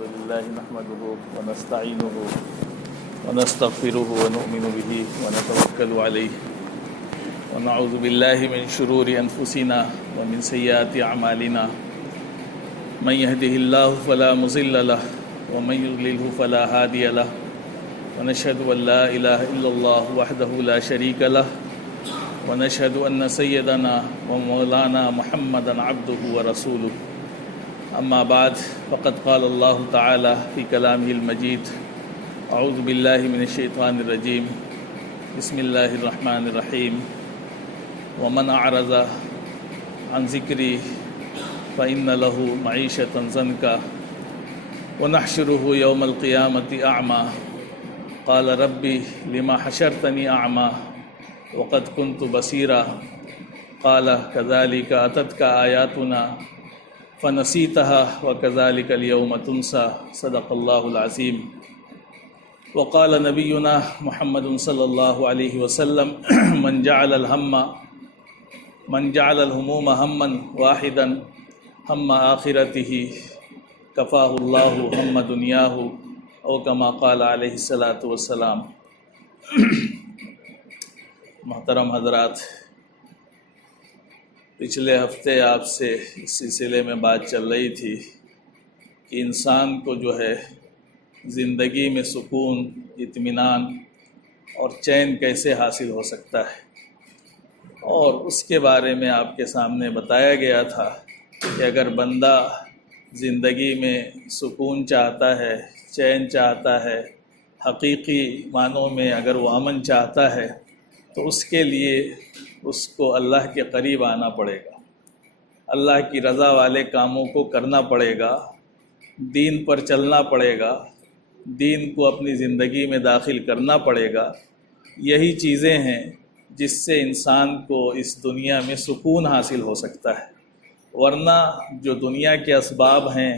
الحمد لله نحمده ونستعينه ونستغفره ونؤمن به ونتوكل عليه ونعوذ بالله من شرور أنفسنا ومن سيئات أعمالنا من يهده الله فلا مضل له ومن يضلله فلا هادي له ونشهد أن لا إله إلا الله وحده لا شريك له ونشهد أن سيدنا ومولانا محمدا عبده ورسوله أما بعد فقد قال الله تعالى في كلامه المجيد أعوذ بالله من الشيطان الرجيم بسم الله الرحمن الرحيم ومن أعرض عن ذكري فإن له معيشة ضنكا ونحشره يوم القيامة أعمى قال ربي لما حشرتني أعمى وقد كنت بصيرا قال كذلك أتتك آياتنا فنسيتها وكذلك اليوم تنسى صدق الله العظيم وقال نبينا محمد صلى الله عليه وسلم من جعل الهموم هما واحدا هم آخرته كفاه الله هم دنياه او كما قال علیہ الصلاۃ والسلام۔ محترم حضرات، پچھلے ہفتے آپ سے اس سلسلے میں بات چل رہی تھی کہ انسان کو جو ہے زندگی میں سکون، اطمینان اور چین کیسے حاصل ہو سکتا ہے، اور اس کے بارے میں آپ کے سامنے بتایا گیا تھا کہ اگر بندہ زندگی میں سکون چاہتا ہے، چین چاہتا ہے، حقیقی معنوں میں اگر وہ امن چاہتا ہے تو اس کے لیے اس کو اللہ کے قریب آنا پڑے گا، اللہ کی رضا والے کاموں کو کرنا پڑے گا، دین پر چلنا پڑے گا، دین کو اپنی زندگی میں داخل کرنا پڑے گا۔ یہی چیزیں ہیں جس سے انسان کو اس دنیا میں سکون حاصل ہو سکتا ہے، ورنہ جو دنیا کے اسباب ہیں،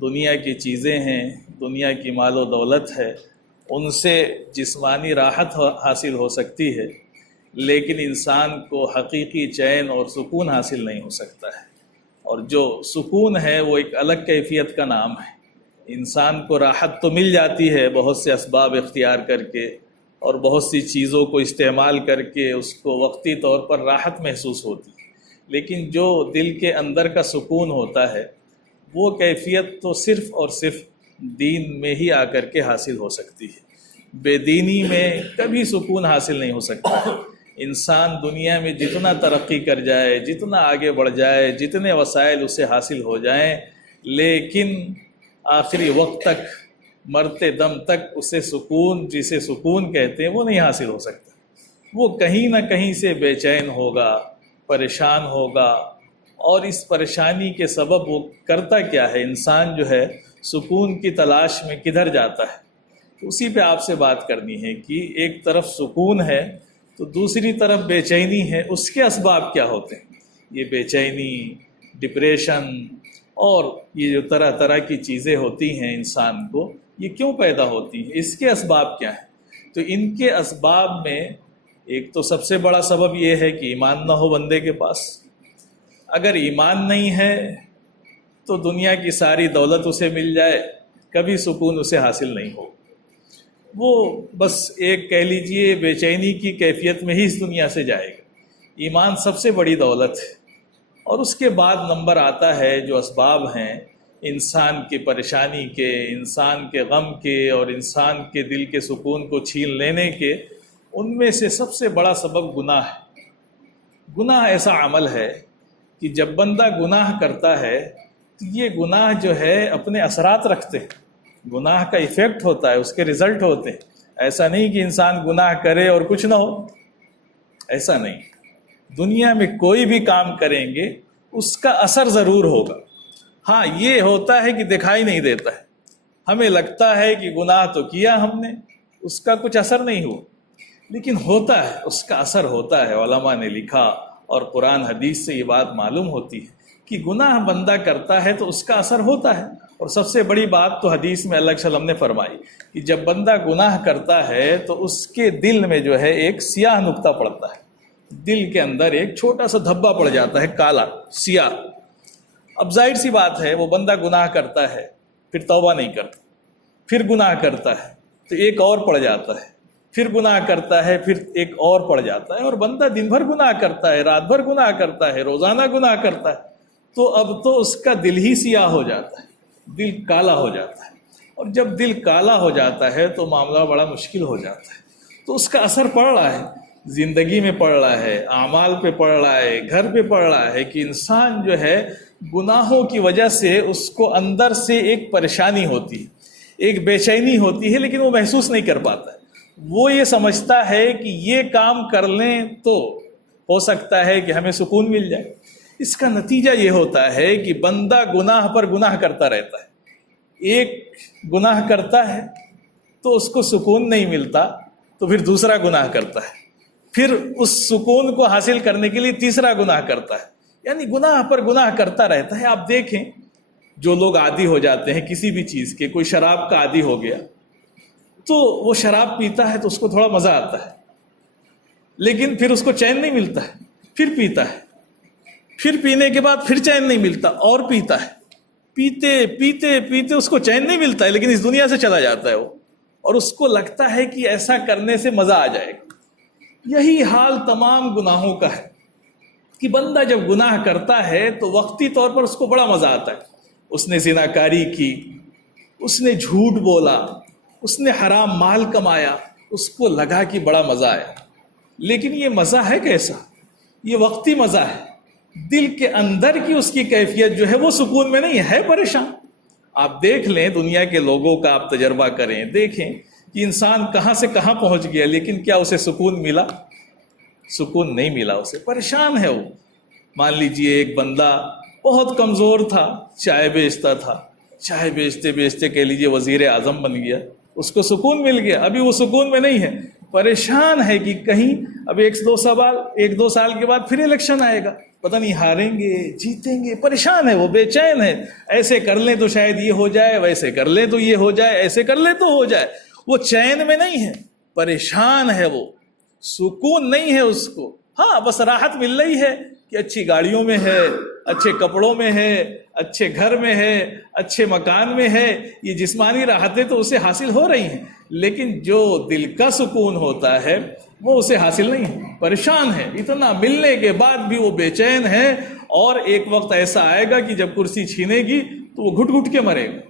دنیا کی چیزیں ہیں، دنیا کی مال و دولت ہے، ان سے جسمانی راحت حاصل ہو سکتی ہے، لیکن انسان کو حقیقی چین اور سکون حاصل نہیں ہو سکتا ہے۔ اور جو سکون ہے وہ ایک الگ کیفیت کا نام ہے۔ انسان کو راحت تو مل جاتی ہے بہت سے اسباب اختیار کر کے اور بہت سی چیزوں کو استعمال کر کے اس کو وقتی طور پر راحت محسوس ہوتی ہے، لیکن جو دل کے اندر کا سکون ہوتا ہے وہ کیفیت تو صرف اور صرف دین میں ہی آ کر کے حاصل ہو سکتی ہے۔ بے دینی میں کبھی سکون حاصل نہیں ہو سکتا ہے۔ انسان دنیا میں جتنا ترقی کر جائے، جتنا آگے بڑھ جائے، جتنے وسائل اسے حاصل ہو جائیں، لیکن آخری وقت تک، مرتے دم تک اسے سکون، جسے سکون کہتے ہیں، وہ نہیں حاصل ہو سکتا۔ وہ کہیں نہ کہیں سے بے چین ہوگا، پریشان ہوگا، اور اس پریشانی کے سبب وہ کرتا کیا ہے؟ انسان جو ہے سکون کی تلاش میں کدھر جاتا ہے؟ تو اسی پہ آپ سے بات کرنی ہے کہ ایک طرف سکون ہے تو دوسری طرف بے چینی ہے، اس کے اسباب کیا ہوتے ہیں؟ یہ بے چینی، ڈپریشن اور یہ جو طرح طرح کی چیزیں ہوتی ہیں انسان کو، یہ کیوں پیدا ہوتی ہیں؟ اس کے اسباب کیا ہیں؟ تو ان کے اسباب میں ایک تو سب سے بڑا سبب یہ ہے کہ ایمان نہ ہو بندے کے پاس۔ اگر ایمان نہیں ہے تو دنیا کی ساری دولت اسے مل جائے، کبھی سکون اسے حاصل نہیں ہو۔ وہ بس ایک کہہ لیجئے بے چینی کی کیفیت میں ہی اس دنیا سے جائے گا۔ ایمان سب سے بڑی دولت ہے، اور اس کے بعد نمبر آتا ہے جو اسباب ہیں انسان کی پریشانی کے، انسان کے غم کے اور انسان کے دل کے سکون کو چھین لینے کے۔ ان میں سے سب سے بڑا سبب گناہ ہے۔ گناہ ایسا عمل ہے کہ جب بندہ گناہ کرتا ہے تو یہ گناہ جو ہے اپنے اثرات رکھتے ہیں، گناہ کا ایفیکٹ ہوتا ہے، اس کے رزلٹ ہوتے ہیں۔ ایسا نہیں کہ انسان گناہ کرے اور کچھ نہ ہو، ایسا نہیں۔ دنیا میں کوئی بھی کام کریں گے اس کا اثر ضرور ہوگا۔ ہاں، یہ ہوتا ہے کہ دکھائی نہیں دیتا ہے، ہمیں لگتا ہے کہ گناہ تو کیا ہم نے، اس کا کچھ اثر نہیں ہوا، لیکن ہوتا ہے، اس کا اثر ہوتا ہے۔ علماء نے لکھا اور قرآن حدیث سے یہ بات معلوم ہوتی ہے کہ گناہ بندہ کرتا ہے تو اس کا اثر ہوتا ہے۔ اور سب سے بڑی بات تو حدیث میں اللہ کے وسلم نے فرمائی کہ جب بندہ گناہ کرتا ہے تو اس کے دل میں جو ہے ایک سیاہ نقطہ پڑتا ہے، دل کے اندر ایک چھوٹا سا دھبا پڑ جاتا ہے، کالا سیاہ۔ اب ظاہر سی بات ہے وہ بندہ گناہ کرتا ہے پھر توبہ نہیں کرتا، پھر گناہ کرتا ہے تو ایک اور پڑ جاتا ہے، پھر گناہ کرتا ہے، پھر ایک اور پڑ جاتا ہے، اور بندہ دن بھر گناہ کرتا ہے، رات بھر گناہ کرتا ہے، روزانہ گناہ کرتا ہے، تو اب تو اس کا دل ہی سیاہ ہو جاتا ہے، دل کالا ہو جاتا ہے، اور جب دل کالا ہو جاتا ہے تو معاملہ بڑا مشکل ہو جاتا ہے۔ تو اس کا اثر پڑ رہا ہے، زندگی میں پڑ رہا ہے، اعمال پہ پڑ رہا ہے، گھر پہ پڑ رہا ہے، کہ انسان جو ہے گناہوں کی وجہ سے اس کو اندر سے ایک پریشانی ہوتی ہے، ایک بے چینی ہوتی ہے، لیکن وہ محسوس نہیں کر پاتا ہے۔ وہ یہ سمجھتا ہے کہ یہ کام کر لیں تو ہو سکتا ہے کہ ہمیں سکون مل جائے۔ اس کا نتیجہ یہ ہوتا ہے کہ بندہ گناہ پر گناہ کرتا رہتا ہے، ایک گناہ کرتا ہے تو اس کو سکون نہیں ملتا، تو پھر دوسرا گناہ کرتا ہے، پھر اس سکون کو حاصل کرنے کے لیے تیسرا گناہ کرتا ہے، یعنی گناہ پر گناہ کرتا رہتا ہے۔ آپ دیکھیں جو لوگ عادی ہو جاتے ہیں کسی بھی چیز کے، کوئی شراب کا عادی ہو گیا تو وہ شراب پیتا ہے تو اس کو تھوڑا مزہ آتا ہے، لیکن پھر اس کو چین نہیں ملتا ہے، پھر پیتا ہے، پھر پینے کے بعد پھر چین نہیں ملتا اور پیتا ہے، پیتے پیتے پیتے اس کو چین نہیں ملتا ہے، لیکن اس دنیا سے چلا جاتا ہے وہ، اور اس کو لگتا ہے کہ ایسا کرنے سے مزہ آ جائے گا۔ یہی حال تمام گناہوں کا ہے کہ بندہ جب گناہ کرتا ہے تو وقتی طور پر اس کو بڑا مزہ آتا ہے۔ اس نے زناکاری کی، اس نے جھوٹ بولا، اس نے حرام مال کمایا، اس کو لگا کہ بڑا مزہ آیا، لیکن یہ مزہ ہے کیسا؟ یہ وقتی مزہ ہے، دل کے اندر کی اس کی کیفیت جو ہے وہ سکون میں نہیں ہے، پریشان۔ آپ دیکھ لیں دنیا کے لوگوں کا، آپ تجربہ کریں، دیکھیں کہ انسان کہاں سے کہاں پہنچ گیا، لیکن کیا اسے سکون ملا؟ سکون نہیں ملا، اسے پریشان ہے وہ۔ مان لیجئے ایک بندہ بہت کمزور تھا، چائے بیچتا تھا، چائے بیچتے بیچتے کہہ لیجئے وزیر اعظم بن گیا، اس کو سکون مل گیا، ابھی وہ سکون میں نہیں ہے، پریشان ہے کہ کہیں اب ایک دو سال کے بعد پھر الیکشن آئے گا، پتہ نہیں ہاریں گے جیتیں گے، پریشان ہے وہ، بے چین ہے، ایسے کر لیں تو شاید یہ ہو جائے، ویسے کر لیں تو یہ ہو جائے، ایسے کر لیں تو ہو جائے، وہ چین میں نہیں ہے، پریشان ہے وہ، سکون نہیں ہے اس کو۔ ہاں بس راحت مل رہی ہے کہ اچھی گاڑیوں میں ہے، اچھے کپڑوں میں ہے، اچھے گھر میں ہے، اچھے مکان میں ہے، یہ جسمانی راحتیں تو اسے حاصل ہو رہی ہیں، لیکن جو دل کا سکون ہوتا ہے وہ اسے حاصل نہیں ہے، پریشان ہے، اتنا ملنے کے بعد بھی وہ بے چین ہے، اور ایک وقت ایسا آئے گا کہ جب کرسی چھینے گی تو وہ گھٹ گھٹ کے مرے گا،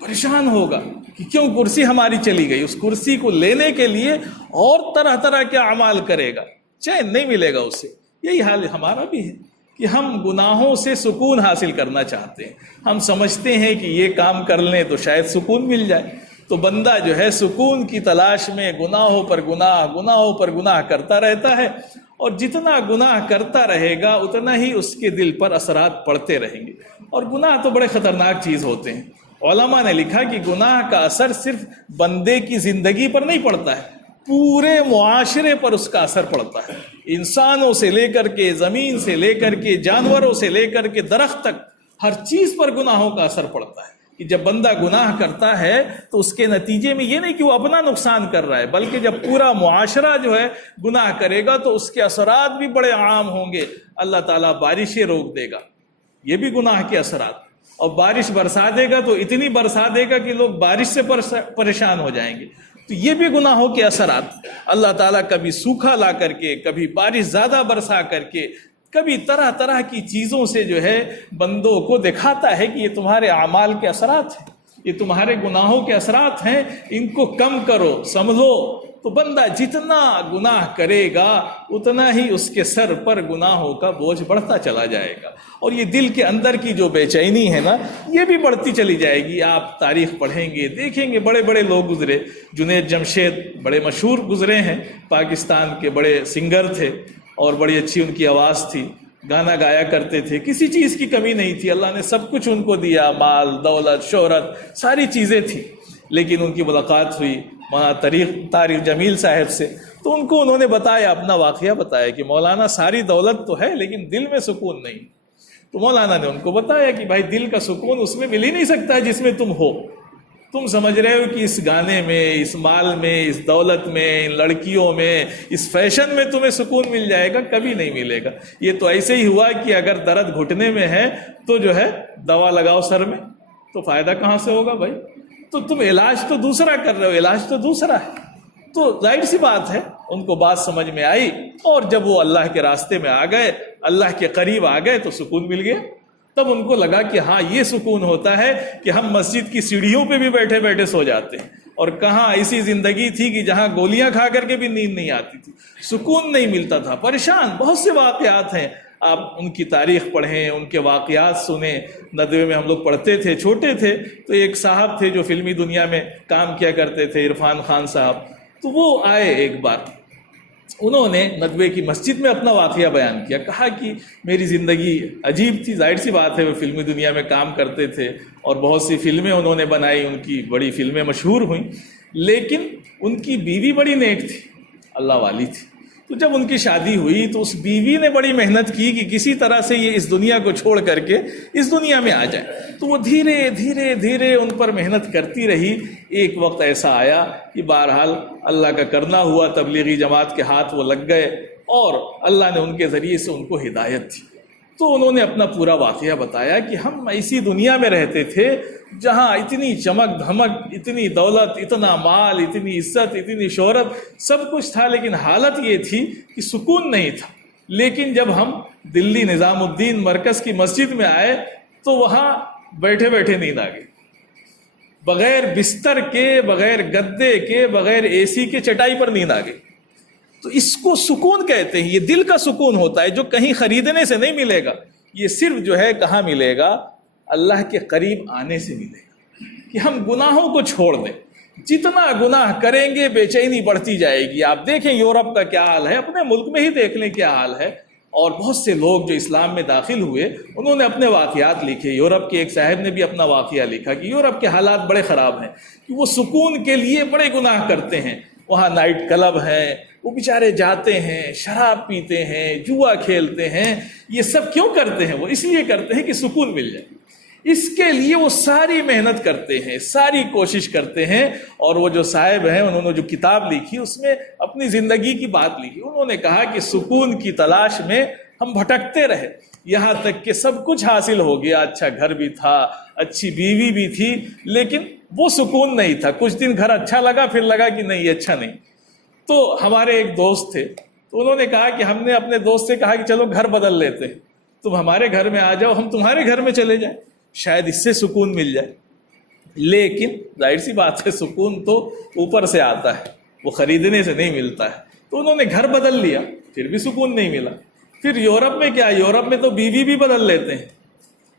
پریشان ہوگا کہ کیوں کرسی ہماری چلی گئی، اس کرسی کو لینے کے لیے اور طرح طرح کے اعمال کرے گا، چین نہیں ملے گا اسے۔ یہی حال ہمارا بھی ہے کہ ہم گناہوں سے سکون حاصل کرنا چاہتے ہیں، ہم سمجھتے ہیں کہ یہ کام کر لیں تو شاید سکون مل جائے، تو بندہ جو ہے سکون کی تلاش میں گناہوں پر گناہ کرتا رہتا ہے، اور جتنا گناہ کرتا رہے گا اتنا ہی اس کے دل پر اثرات پڑتے رہیں گے، اور گناہ تو بڑے خطرناک چیز ہوتے ہیں۔ علماء نے لکھا کہ گناہ کا اثر صرف بندے کی زندگی پر نہیں پڑتا ہے، پورے معاشرے پر اس کا اثر پڑتا ہے، انسانوں سے لے کر کے، زمین سے لے کر کے، جانوروں سے لے کر کے درخت تک، ہر چیز پر گناہوں کا اثر پڑتا ہے۔ کہ جب بندہ گناہ کرتا ہے تو اس کے نتیجے میں یہ نہیں کہ وہ اپنا نقصان کر رہا ہے، بلکہ جب پورا معاشرہ جو ہے گناہ کرے گا تو اس کے اثرات بھی بڑے عام ہوں گے، اللہ تعالیٰ بارشیں روک دے گا، یہ بھی گناہ کے اثرات، اور بارش برسا دے گا تو اتنی برسا دے گا کہ لوگ بارش سے پریشان ہو جائیں گے، تو یہ بھی گناہوں کے اثرات۔ اللہ تعالیٰ کبھی سوکھا لا کر کے، کبھی بارش زیادہ برسا کر کے، کبھی طرح طرح کی چیزوں سے جو ہے بندوں کو دکھاتا ہے کہ یہ تمہارے اعمال کے اثرات ہیں، یہ تمہارے گناہوں کے اثرات ہیں، ان کو کم کرو، سمجھو۔ تو بندہ جتنا گناہ کرے گا اتنا ہی اس کے سر پر گناہوں کا بوجھ بڑھتا چلا جائے گا، اور یہ دل کے اندر کی جو بے چینی ہے نا، یہ بھی بڑھتی چلی جائے گی۔ آپ تاریخ پڑھیں گے، دیکھیں گے بڑے بڑے لوگ گزرے، جنید جمشید بڑے مشہور گزرے ہیں، پاکستان کے بڑے سنگر تھے، اور بڑی اچھی ان کی آواز تھی، گانا گایا کرتے تھے، کسی چیز کی کمی نہیں تھی، اللہ نے سب کچھ ان کو دیا، مال دولت شہرت ساری چیزیں تھیں، لیکن ان کی ملاقات ہوئی وہاں طارق جمیل صاحب سے، تو ان کو انہوں نے بتایا، اپنا واقعہ بتایا کہ مولانا ساری دولت تو ہے لیکن دل میں سکون نہیں۔ تو مولانا نے ان کو بتایا کہ بھائی دل کا سکون اس میں مل ہی نہیں سکتا جس میں تم ہو، تم سمجھ رہے ہو کہ اس گانے میں، اس مال میں، اس دولت میں، ان لڑکیوں میں، اس فیشن میں تمہیں سکون مل جائے گا، کبھی نہیں ملے گا۔ یہ تو ایسے ہی ہوا کہ اگر درد گھٹنے میں ہے تو جو ہے دوا لگاؤ سر میں، تو فائدہ کہاں سے ہوگا بھائی؟ تو تم علاج تو دوسرا کر رہے ہو، علاج تو دوسرا ہے۔ تو ظاہر سی بات ہے ان کو بات سمجھ میں آئی، اور جب وہ اللہ کے راستے میں آ گئے، اللہ کے قریب آ گئے تو سکون مل گیا۔ تب ان کو لگا کہ ہاں یہ سکون ہوتا ہے کہ ہم مسجد کی سیڑھیوں پہ بھی بیٹھے بیٹھے سو جاتے ہیں، اور کہاں ایسی زندگی تھی کہ جہاں گولیاں کھا کر کے بھی نیند نہیں آتی تھی، سکون نہیں ملتا تھا، پریشان۔ بہت سے واقعات ہیں، آپ ان کی تاریخ پڑھیں، ان کے واقعات سنیں۔ ندوے میں ہم لوگ پڑھتے تھے، چھوٹے تھے، تو ایک صاحب تھے جو فلمی دنیا میں کام کیا کرتے تھے، عرفان خان صاحب، تو وہ آئے ایک بار، انہوں نے ندوے کی مسجد میں اپنا واقعہ بیان کیا، کہا کہ میری زندگی عجیب تھی۔ ظاہر سی بات ہے وہ فلمی دنیا میں کام کرتے تھے اور بہت سی فلمیں انہوں نے بنائی، ان کی بڑی فلمیں مشہور ہوئیں، لیکن ان کی بیوی بڑی نیک تھی، اللہ والی تھی۔ تو جب ان کی شادی ہوئی تو اس بیوی نے بڑی محنت کی کہ کسی طرح سے یہ اس دنیا کو چھوڑ کر کے اس دنیا میں آ جائے، تو وہ دھیرے دھیرے دھیرے ان پر محنت کرتی رہی۔ ایک وقت ایسا آیا کہ بہرحال اللہ کا کرنا ہوا، تبلیغی جماعت کے ہاتھ وہ لگ گئے اور اللہ نے ان کے ذریعے سے ان کو ہدایت دی۔ تو انہوں نے اپنا پورا واقعہ بتایا کہ ہم ایسی دنیا میں رہتے تھے جہاں اتنی چمک دھمک، اتنی دولت، اتنا مال، اتنی عزت، اتنی شہرت، سب کچھ تھا، لیکن حالت یہ تھی کہ سکون نہیں تھا۔ لیکن جب ہم دلی نظام الدین مرکز کی مسجد میں آئے تو وہاں بیٹھے بیٹھے نیند آ گئی، بغیر بستر کے، بغیر گدے کے، بغیر اے سی کے چٹائی پر نیند آ گئی۔ تو اس کو سکون کہتے ہیں، یہ دل کا سکون ہوتا ہے جو کہیں خریدنے سے نہیں ملے گا، یہ صرف جو ہے کہاں ملے گا؟ اللہ کے قریب آنے سے ملے گا، کہ ہم گناہوں کو چھوڑ دیں۔ جتنا گناہ کریں گے بے چینی بڑھتی جائے گی۔ آپ دیکھیں یورپ کا کیا حال ہے، اپنے ملک میں ہی دیکھ لیں کیا حال ہے۔ اور بہت سے لوگ جو اسلام میں داخل ہوئے انہوں نے اپنے واقعات لکھے۔ یورپ کے ایک صاحب نے بھی اپنا واقعہ لکھا کہ یورپ کے حالات بڑے خراب ہیں، کہ وہ سکون کے لیے بڑے گناہ کرتے ہیں۔ وہاں نائٹ کلب ہیں، وہ بیچارے جاتے ہیں، شراب پیتے ہیں، جوا کھیلتے ہیں۔ یہ سب کیوں کرتے ہیں؟ وہ اس لیے کرتے ہیں کہ سکون مل جائے۔ اس کے لیے وہ ساری محنت کرتے ہیں، ساری کوشش کرتے ہیں۔ اور وہ جو صاحب ہیں انہوں نے جو کتاب لکھی اس میں اپنی زندگی کی بات لکھی۔ انہوں نے کہا کہ سکون کی تلاش میں ہم بھٹکتے رہے، یہاں تک کہ سب کچھ حاصل ہو گیا، اچھا گھر بھی تھا، اچھی بیوی بھی تھی، لیکن وہ سکون نہیں تھا۔ کچھ دن گھر اچھا لگا، پھر لگا کہ نہیں اچھا نہیں۔ تو ہمارے ایک دوست تھے، تو انہوں نے کہا کہ ہم نے اپنے دوست سے کہا کہ چلو گھر بدل لیتے ہیں، تم ہمارے گھر میں آ جاؤ، ہم تمہارے گھر میں چلے جائیں، شاید اس سے سکون مل جائے۔ لیکن ظاہر سی بات ہے سکون تو اوپر سے آتا ہے، وہ خریدنے سے نہیں ملتا ہے۔ تو انہوں نے گھر بدل لیا، پھر بھی سکون نہیں ملا۔ پھر یورپ میں کیا، یورپ میں تو بیوی بھی بدل لیتے ہیں۔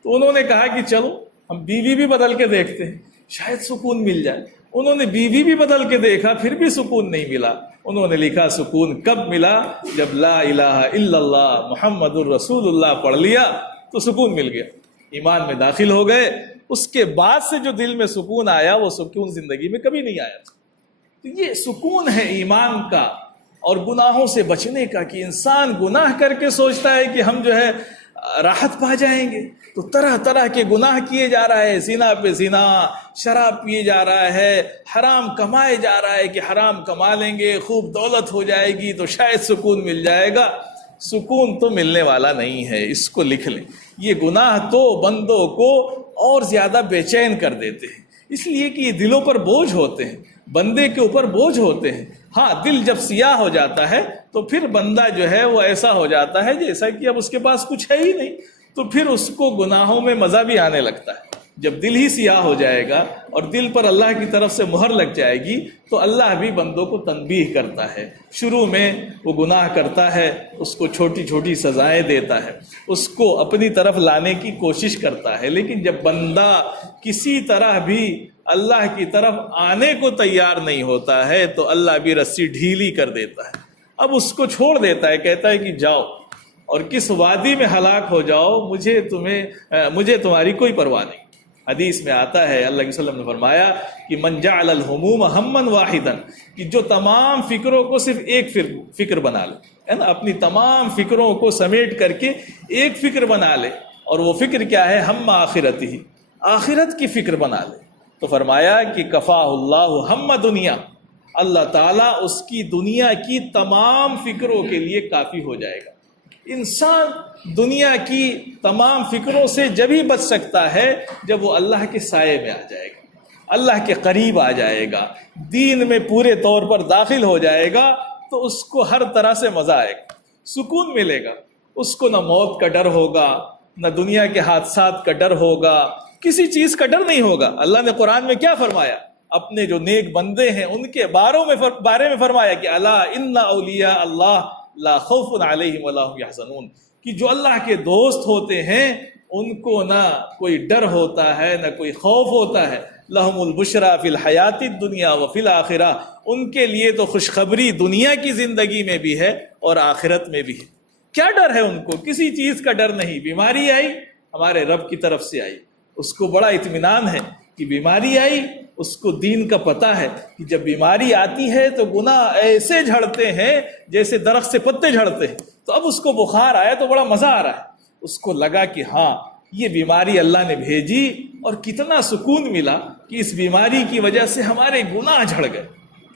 تو انہوں نے کہا کہ چلو ہم بیوی بھی بدل کے دیکھتے ہیں، شاید سکون مل جائے۔ انہوں نے بیوی بھی بدل کے دیکھا، پھر بھی سکون نہیں ملا۔ انہوں نے لکھا سکون کب ملا؟ جب لا الہ الا اللہ محمد الرسول اللہ پڑھ لیا تو سکون مل گیا، ایمان میں داخل ہو گئے۔ اس کے بعد سے جو دل میں سکون آیا وہ سکون زندگی میں کبھی نہیں آیا تھا۔ تو یہ سکون ہے ایمان کا اور گناہوں سے بچنے کا، کہ انسان گناہ کر کے سوچتا ہے کہ ہم جو ہے راحت پا جائیں گے، تو طرح طرح کے گناہ کیے جا رہا ہے، زنا پہ زنا، شراب پیے جا رہا ہے، حرام کمائے جا رہا ہے کہ حرام کما لیں گے، خوب دولت ہو جائے گی تو شاید سکون مل جائے گا۔ سکون تو ملنے والا نہیں ہے، اس کو لکھ لیں۔ یہ گناہ تو بندوں کو اور زیادہ بے چین کر دیتے ہیں، اس لیے کہ یہ دلوں پر بوجھ ہوتے ہیں، بندے کے اوپر بوجھ ہوتے ہیں۔ ہاں دل جب سیاہ ہو جاتا ہے تو پھر بندہ جو ہے وہ ایسا ہو جاتا ہے جیسا کہ اب اس کے پاس کچھ ہے ہی نہیں، تو پھر اس کو گناہوں میں مزہ بھی آنے لگتا ہے۔ جب دل ہی سیاہ ہو جائے گا اور دل پر اللہ کی طرف سے مہر لگ جائے گی تو اللہ بھی بندوں کو تنبیہ کرتا ہے۔ شروع میں وہ گناہ کرتا ہے، اس کو چھوٹی چھوٹی سزائیں دیتا ہے، اس کو اپنی طرف لانے کی کوشش کرتا ہے، لیکن جب بندہ کسی طرح بھی اللہ کی طرف آنے کو تیار نہیں ہوتا ہے تو اللہ بھی رسی ڈھیلی کر دیتا ہے، اب اس کو چھوڑ دیتا ہے، کہتا ہے کہ جاؤ اور کس وادی میں ہلاک ہو جاؤ، مجھے تمہاری کوئی پرواہ نہیں۔ حدیث میں آتا ہے اللہ کے وسلم نے فرمایا کہ من جعل الہموم ہما واحدا، کہ جو تمام فکروں کو صرف ایک فکر بنا لے، ہے نا، اپنی تمام فکروں کو سمیٹ کر کے ایک فکر بنا لے، اور وہ فکر کیا ہے؟ ہم آخرت ہی، آخرت کی فکر بنا لے، تو فرمایا کہ کفاہ اللہ ہم دنیا، اللہ تعالیٰ اس کی دنیا کی تمام فکروں کے لیے کافی ہو جائے گا۔ انسان دنیا کی تمام فکروں سے جب ہی بچ سکتا ہے جب وہ اللہ کے سائے میں آ جائے گا، اللہ کے قریب آ جائے گا، دین میں پورے طور پر داخل ہو جائے گا، تو اس کو ہر طرح سے مزہ آئے گا، سکون ملے گا۔ اس کو نہ موت کا ڈر ہوگا، نہ دنیا کے حادثات کا ڈر ہوگا، کسی چیز کا ڈر نہیں ہوگا۔ اللہ نے قرآن میں کیا فرمایا؟ اپنے جو نیک بندے ہیں ان کے بارے میں فرمایا کہ الا ان اولیاء اللہ لا خوف علیہم ولا هم یحزنون، کہ جو اللہ کے دوست ہوتے ہیں ان کو نہ کوئی ڈر ہوتا ہے نہ کوئی خوف ہوتا ہے۔ لہم البشری فی الحیات الدنیا وفی الآخرہ، ان کے لیے تو خوشخبری دنیا کی زندگی میں بھی ہے اور آخرت میں بھی ہے۔ کیا ڈر ہے ان کو؟ کسی چیز کا ڈر نہیں۔ بیماری آئی ہمارے رب کی طرف سے آئی، اس کو بڑا اطمینان ہے کہ بیماری آئی، اس کو دین کا پتہ ہے کہ جب بیماری آتی ہے تو گناہ ایسے جھڑتے ہیں جیسے درخت سے پتے جھڑتے ہیں۔ تو اب اس کو بخار آیا تو بڑا مزہ آ رہا ہے، اس کو لگا کہ ہاں یہ بیماری اللہ نے بھیجی، اور کتنا سکون ملا کہ اس بیماری کی وجہ سے ہمارے گناہ جھڑ گئے،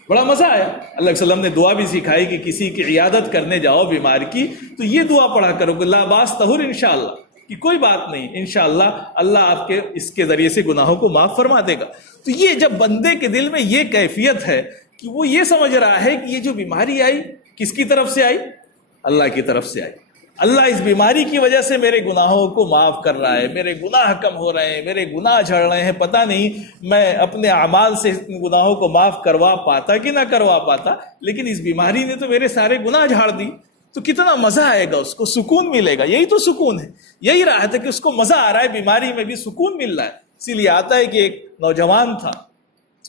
بڑا مزہ آیا۔ اللہ کے وسلم نے دعا بھی سکھائی کہ کسی کی عیادت کرنے جاؤ بیمار کی تو یہ دعا پڑھا کرو کہ لا باس طہور انشاءاللہ، کہ کوئی بات نہیں، انشاءاللہ اللہ آپ کے اس کے ذریعے سے گناہوں کو معاف فرما دے گا۔ تو یہ جب بندے کے دل میں یہ کیفیت ہے کہ وہ یہ سمجھ رہا ہے کہ یہ جو بیماری آئی کس کی طرف سے آئی؟ اللہ کی طرف سے آئی۔ اللہ اس بیماری کی وجہ سے میرے گناہوں کو معاف کر رہا ہے، میرے گناہ کم ہو رہے ہیں، میرے گناہ جھڑ رہے ہیں۔ پتہ نہیں میں اپنے اعمال سے ان گناہوں کو معاف کروا پاتا کہ نہ کروا پاتا، لیکن اس بیماری نے تو میرے سارے گناہ جھاڑ دی۔ تو کتنا مزہ آئے گا، اس کو سکون ملے گا۔ یہی تو سکون ہے، یہی راحت ہے کہ اس کو مزہ آ رہا ہے، بیماری میں بھی سکون مل رہا ہے۔ اسی لیے آتا ہے کہ ایک نوجوان تھا،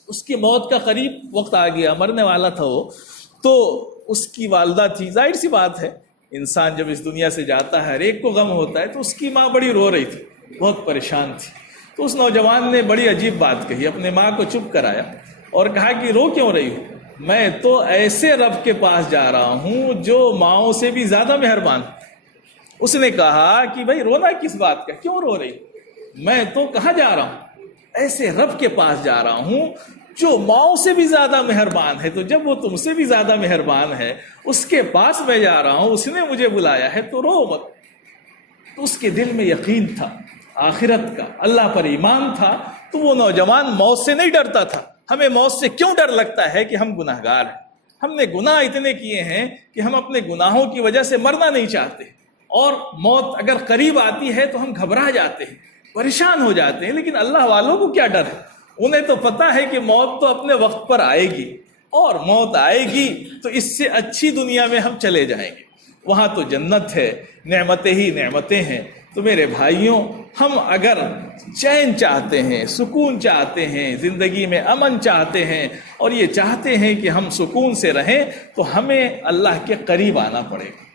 اس کی موت کا قریب وقت آ گیا، مرنے والا تھا وہ، تو اس کی والدہ تھی۔ ظاہر سی بات ہے، انسان جب اس دنیا سے جاتا ہے ہر ایک کو غم ہوتا ہے، تو اس کی ماں بڑی رو رہی تھی، بہت پریشان تھی۔ تو اس نوجوان نے بڑی عجیب بات کہی، اپنے ماں کو چپ کرایا اور کہا کہ رو کیوں رہی ہو؟ میں تو ایسے رب کے پاس جا رہا ہوں جو ماؤں سے بھی زیادہ مہربان۔ اس نے کہا کہ بھائی رونا کس بات کا، کیوں رو رہی؟ میں تو کہاں جا رہا ہوں؟ ایسے رب کے پاس جا رہا ہوں جو ماؤں سے بھی زیادہ مہربان ہے۔ تو جب وہ تم سے بھی زیادہ مہربان ہے، اس کے پاس میں جا رہا ہوں، اس نے مجھے بلایا ہے، تو رو مت۔ تو اس کے دل میں یقین تھا آخرت کا، اللہ پر ایمان تھا، تو وہ نوجوان موت سے نہیں ڈرتا تھا۔ ہمیں موت سے کیوں ڈر لگتا ہے کہ ہم گناہ گار ہیں، ہم نے گناہ اتنے کیے ہیں کہ ہم اپنے گناہوں کی وجہ سے مرنا نہیں چاہتے، اور موت اگر قریب آتی ہے تو ہم گھبرا جاتے ہیں، پریشان ہو جاتے ہیں۔ لیکن اللہ والوں کو کیا ڈر ہے؟ انہیں تو پتہ ہے کہ موت تو اپنے وقت پر آئے گی، اور موت آئے گی تو اس سے اچھی دنیا میں ہم چلے جائیں گے، وہاں تو جنت ہے، نعمتیں ہی نعمتیں ہیں۔ تو میرے بھائیوں، ہم اگر چین چاہتے ہیں، سکون چاہتے ہیں، زندگی میں امن چاہتے ہیں، اور یہ چاہتے ہیں کہ ہم سکون سے رہیں، تو ہمیں اللہ کے قریب آنا پڑے گا۔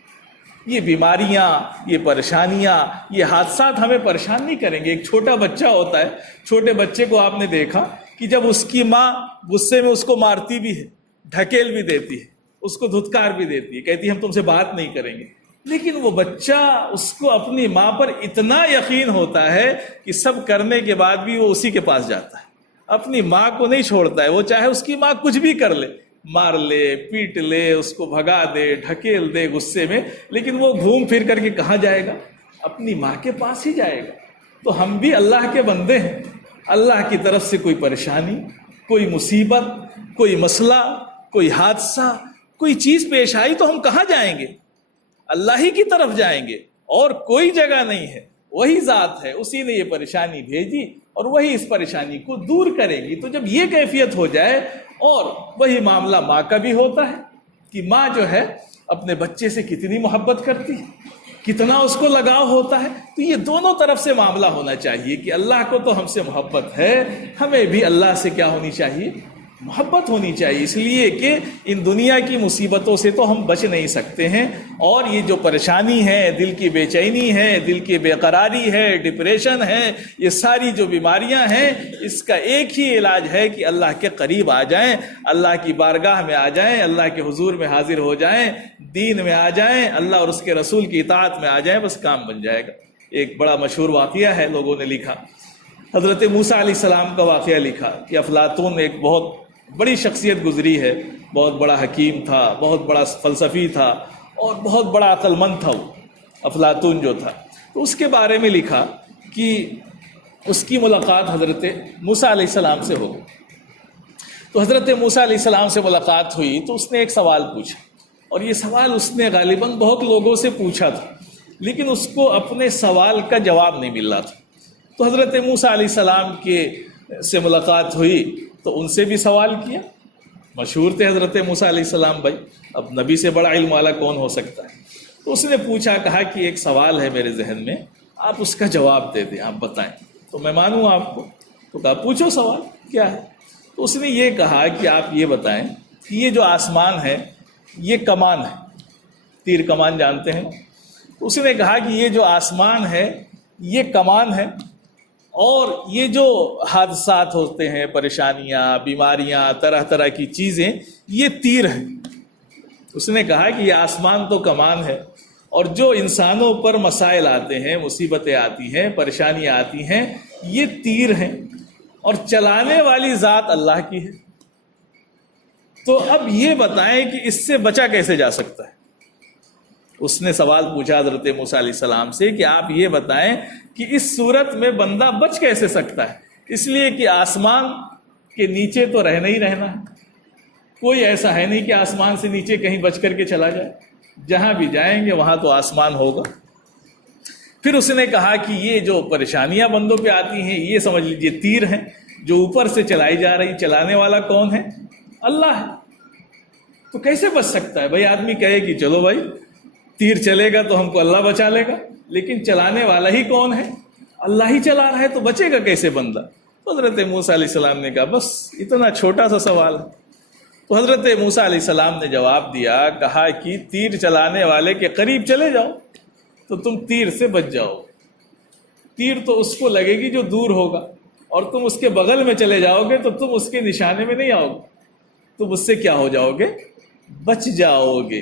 یہ بیماریاں، یہ پریشانیاں، یہ حادثات ہمیں پریشان نہیں کریں گے۔ ایک چھوٹا بچہ ہوتا ہے، چھوٹے بچے کو آپ نے دیکھا کہ جب اس کی ماں غصے میں اس کو مارتی بھی ہے، ڈھکیل بھی دیتی ہے، اس کو دھتکار بھی دیتی ہے، کہتی ہے ہم تم سے بات نہیں کریں گے، لیکن وہ بچہ، اس کو اپنی ماں پر اتنا یقین ہوتا ہے کہ سب کرنے کے بعد بھی وہ اسی کے پاس جاتا ہے، اپنی ماں کو نہیں چھوڑتا ہے۔ وہ چاہے اس کی ماں کچھ بھی کر لے، مار لے، پیٹ لے، اس کو بھگا دے، ڈھکیل دے غصے میں، لیکن وہ گھوم پھر کر کے کہاں جائے گا؟ اپنی ماں کے پاس ہی جائے گا۔ تو ہم بھی اللہ کے بندے ہیں، اللہ کی طرف سے کوئی پریشانی، کوئی مصیبت، کوئی مسئلہ، کوئی حادثہ، کوئی چیز پیش آئی تو ہم کہاں جائیں گے؟ اللہ ہی کی طرف جائیں گے، اور کوئی جگہ نہیں ہے۔ وہی ذات ہے، اسی نے یہ پریشانی بھیجی اور وہی اس پریشانی کو دور کرے گی۔ تو جب یہ کیفیت ہو جائے، اور وہی معاملہ ماں کا بھی ہوتا ہے کہ ماں جو ہے اپنے بچے سے کتنی محبت کرتی ہے، کتنا اس کو لگاؤ ہوتا ہے، تو یہ دونوں طرف سے معاملہ ہونا چاہیے کہ اللہ کو تو ہم سے محبت ہے، ہمیں بھی اللہ سے کیا ہونی چاہیے؟ محبت ہونی چاہیے۔ اس لیے کہ ان دنیا کی مصیبتوں سے تو ہم بچ نہیں سکتے ہیں، اور یہ جو پریشانی ہے، دل کی بے چینی ہے، دل کی بے قراری ہے، ڈپریشن ہے، یہ ساری جو بیماریاں ہیں، اس کا ایک ہی علاج ہے کہ اللہ کے قریب آ جائیں، اللہ کی بارگاہ میں آ جائیں، اللہ کے حضور میں حاضر ہو جائیں، دین میں آ جائیں، اللہ اور اس کے رسول کی اطاعت میں آ جائیں، بس کام بن جائے گا۔ ایک بڑا مشہور واقعہ ہے، لوگوں نے لکھا، حضرت موسیٰ علیہ السلام کا واقعہ لکھا کہ افلاطون ایک بہت بڑی شخصیت گزری ہے، بہت بڑا حکیم تھا، بہت بڑا فلسفی تھا، اور بہت بڑا عقل مند تھا وہ۔ افلاطون جو تھا، تو اس کے بارے میں لکھا کہ اس کی ملاقات حضرت موسیٰ علیہ السلام سے ہو گئی۔ تو حضرت موسیٰ علیہ السلام سے ملاقات ہوئی تو اس نے ایک سوال پوچھا، اور یہ سوال اس نے غالباً بہت لوگوں سے پوچھا تھا، لیکن اس کو اپنے سوال کا جواب نہیں مل رہا تھا۔ تو حضرت موسیٰ علیہ السلام سے ملاقات ہوئی تو ان سے بھی سوال کیا۔ مشہور تھے حضرت موسیٰ علیہ السلام بھائی، اب نبی سے بڑا علم والا کون ہو سکتا ہے۔ تو اس نے پوچھا، کہا کہ ایک سوال ہے میرے ذہن میں، آپ اس کا جواب دے دیں، آپ بتائیں تو میں مانوں آپ کو۔ تو کہا پوچھو سوال کیا ہے۔ تو اس نے یہ کہا کہ آپ یہ بتائیں کہ یہ جو آسمان ہے یہ کمان ہے، تیر کمان جانتے ہیں۔ تو اس نے کہا کہ یہ جو آسمان ہے یہ کمان ہے، اور یہ جو حادثات ہوتے ہیں، پریشانیاں، بیماریاں، طرح طرح کی چیزیں، یہ تیر ہیں۔ اس نے کہا کہ یہ آسمان تو کمان ہے، اور جو انسانوں پر مسائل آتے ہیں، مصیبتیں آتی ہیں، پریشانیاں آتی ہیں، یہ تیر ہیں، اور چلانے والی ذات اللہ کی ہے۔ تو اب یہ بتائیں کہ اس سے بچا کیسے جا سکتا ہے۔ اس نے سوال پوچھا حضرت موسیٰ علیہ السلام سے کہ آپ یہ بتائیں کہ اس صورت میں بندہ بچ کیسے سکتا ہے، اس لیے کہ آسمان کے نیچے تو رہنا ہی رہنا ہے، کوئی ایسا ہے نہیں کہ آسمان سے نیچے کہیں بچ کر کے چلا جائے، جہاں بھی جائیں گے وہاں تو آسمان ہوگا۔ پھر اس نے کہا کہ یہ جو پریشانیاں بندوں پہ آتی ہیں یہ سمجھ لیجئے تیر ہیں جو اوپر سے چلائی جا رہی، چلانے والا کون ہے؟ اللہ ہے۔ تو کیسے بچ سکتا ہے بھائی؟ آدمی کہے کہ چلو بھائی تیر چلے گا تو ہم کو اللہ بچا لے گا، لیکن چلانے والا ہی کون ہے؟ اللہ ہی چلا رہا ہے، تو بچے گا کیسے بندہ؟ تو حضرت موسیٰ علیہ السلام نے کہا بس اتنا چھوٹا سا سوال ہے۔ تو حضرت موسیٰ علیہ السلام نے جواب دیا، کہا کہ تیر چلانے والے کے قریب چلے جاؤ تو تم تیر سے بچ جاؤ۔ تیر تو اس کو لگے گی جو دور ہوگا، اور تم اس کے بغل میں چلے جاؤ گے تو تم اس کے نشانے میں نہیں آؤ گے، تم اس سے کیا ہو جاؤ گے؟ بچ جاؤ گے۔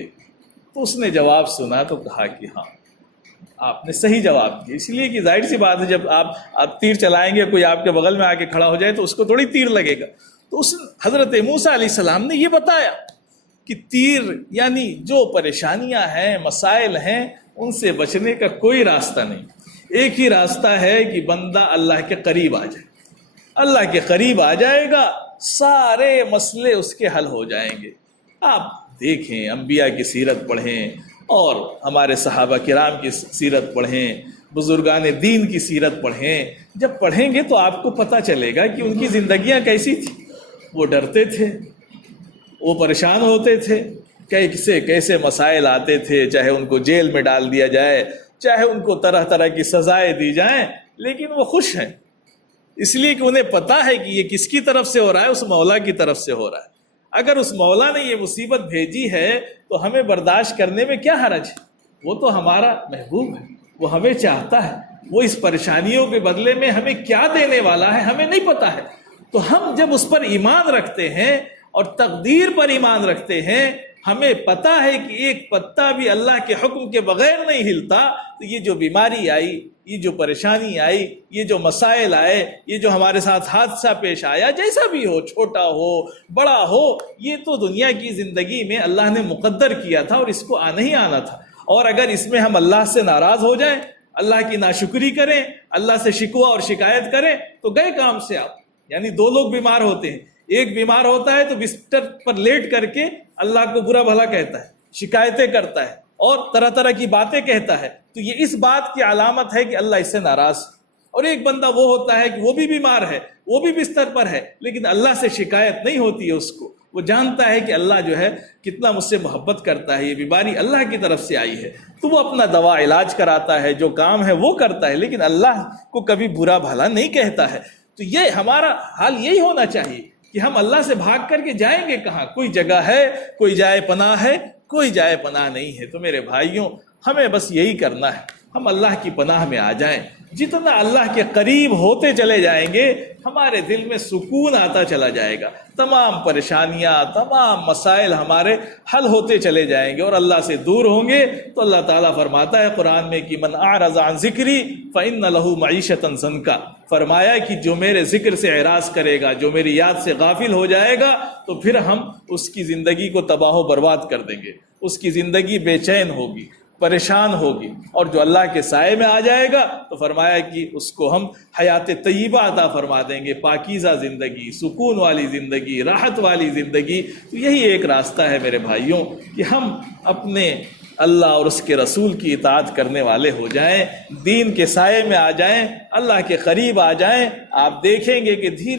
تو اس نے جواب سنا تو کہا کہ ہاں آپ نے صحیح جواب دیا، اس لیے کہ ظاہر سی بات ہے جب آپ تیر چلائیں گے، کوئی آپ کے بغل میں آ کے کھڑا ہو جائے تو اس کو تھوڑی تیر لگے گا۔ تو اس حضرت موسیٰ علیہ السلام نے یہ بتایا کہ تیر یعنی جو پریشانیاں ہیں، مسائل ہیں، ان سے بچنے کا کوئی راستہ نہیں، ایک ہی راستہ ہے کہ بندہ اللہ کے قریب آ جائے۔ اللہ کے قریب آ جائے گا، سارے مسئلے اس کے حل ہو جائیں گے۔ آپ دیکھیں، انبیاء کی سیرت پڑھیں اور ہمارے صحابہ کرام کی سیرت پڑھیں، بزرگان دین کی سیرت پڑھیں۔ جب پڑھیں گے تو آپ کو پتہ چلے گا کہ ان کی زندگیاں کیسی تھیں۔ وہ ڈرتے تھے، وہ پریشان ہوتے تھے، کیسے مسائل آتے تھے، چاہے ان کو جیل میں ڈال دیا جائے، چاہے ان کو طرح طرح کی سزائیں دی جائیں، لیکن وہ خوش ہیں، اس لیے کہ انہیں پتہ ہے کہ یہ کس کی طرف سے ہو رہا ہے؟ اس مولا کی طرف سے ہو رہا ہے۔ اگر اس مولا نے یہ مصیبت بھیجی ہے تو ہمیں برداشت کرنے میں کیا حرج ہے؟ وہ تو ہمارا محبوب ہے، وہ ہمیں چاہتا ہے، وہ اس پریشانیوں کے بدلے میں ہمیں کیا دینے والا ہے ہمیں نہیں پتہ ہے۔ تو ہم جب اس پر ایمان رکھتے ہیں اور تقدیر پر ایمان رکھتے ہیں، ہمیں پتہ ہے کہ ایک پتا بھی اللہ کے حکم کے بغیر نہیں ہلتا، تو یہ جو بیماری آئی، یہ جو پریشانی آئی، یہ جو مسائل آئے، یہ جو ہمارے ساتھ حادثہ پیش آیا، جیسا بھی ہو، چھوٹا ہو بڑا ہو، یہ تو دنیا کی زندگی میں اللہ نے مقدر کیا تھا اور اس کو آنا ہی آنا تھا۔ اور اگر اس میں ہم اللہ سے ناراض ہو جائیں، اللہ کی ناشکری کریں، اللہ سے شکوہ اور شکایت کریں، تو گئے کام سے آپ۔ یعنی دو لوگ بیمار ہوتے ہیں، ایک بیمار ہوتا ہے تو بستر پر لیٹ کر کے اللہ کو برا بھلا کہتا ہے، شکایتیں کرتا ہے اور طرح طرح کی باتیں کہتا ہے، تو یہ اس بات کی علامت ہے کہ اللہ اس سے ناراض۔ اور ایک بندہ وہ ہوتا ہے کہ وہ بھی بیمار ہے، وہ بھی بستر پر ہے، لیکن اللہ سے شکایت نہیں ہوتی ہے اس کو، وہ جانتا ہے کہ اللہ جو ہے کتنا مجھ سے محبت کرتا ہے، یہ بیماری اللہ کی طرف سے آئی ہے، تو وہ اپنا دوا علاج کراتا ہے، جو کام ہے وہ کرتا ہے، لیکن اللہ کو کبھی برا بھلا نہیں کہتا ہے۔ تو یہ ہمارا حال یہی ہونا چاہیے کہ ہم اللہ سے بھاگ کر کے جائیں گے کہاں؟ کوئی جگہ ہے، کوئی جائے پناہ ہے؟ کوئی جائے پناہ نہیں ہے۔ تو میرے بھائیوں، ہمیں بس یہی کرنا ہے، ہم اللہ کی پناہ میں آ جائیں۔ جتنا اللہ کے قریب ہوتے چلے جائیں گے، ہمارے دل میں سکون آتا چلا جائے گا، تمام پریشانیاں، تمام مسائل ہمارے حل ہوتے چلے جائیں گے اور اللہ سے دور ہوں گے۔ تو اللہ تعالیٰ فرماتا ہے قرآن میں کہ من اعرض عن ذکری فإن له معیشۃ ضنکا، فرمایا کہ جو میرے ذکر سے اعراض کرے گا، جو میری یاد سے غافل ہو جائے گا، تو پھر ہم اس کی زندگی کو تباہ و برباد کر دیں گے، اس کی زندگی بے چین ہوگی، پریشان ہوگی، اور جو اللہ کے سائے میں آ جائے گا تو فرمایا کہ اس کو ہم حیات طیبہ عطا فرما دیں گے، پاکیزہ زندگی، سکون والی زندگی، راحت والی زندگی۔ تو یہی ایک راستہ ہے میرے بھائیوں کہ ہم اپنے اللہ اور اس کے رسول کی اطاعت کرنے والے ہو جائیں، دین کے سائے میں آ جائیں، اللہ کے قریب آ جائیں۔ آپ دیکھیں گے کہ دھیرے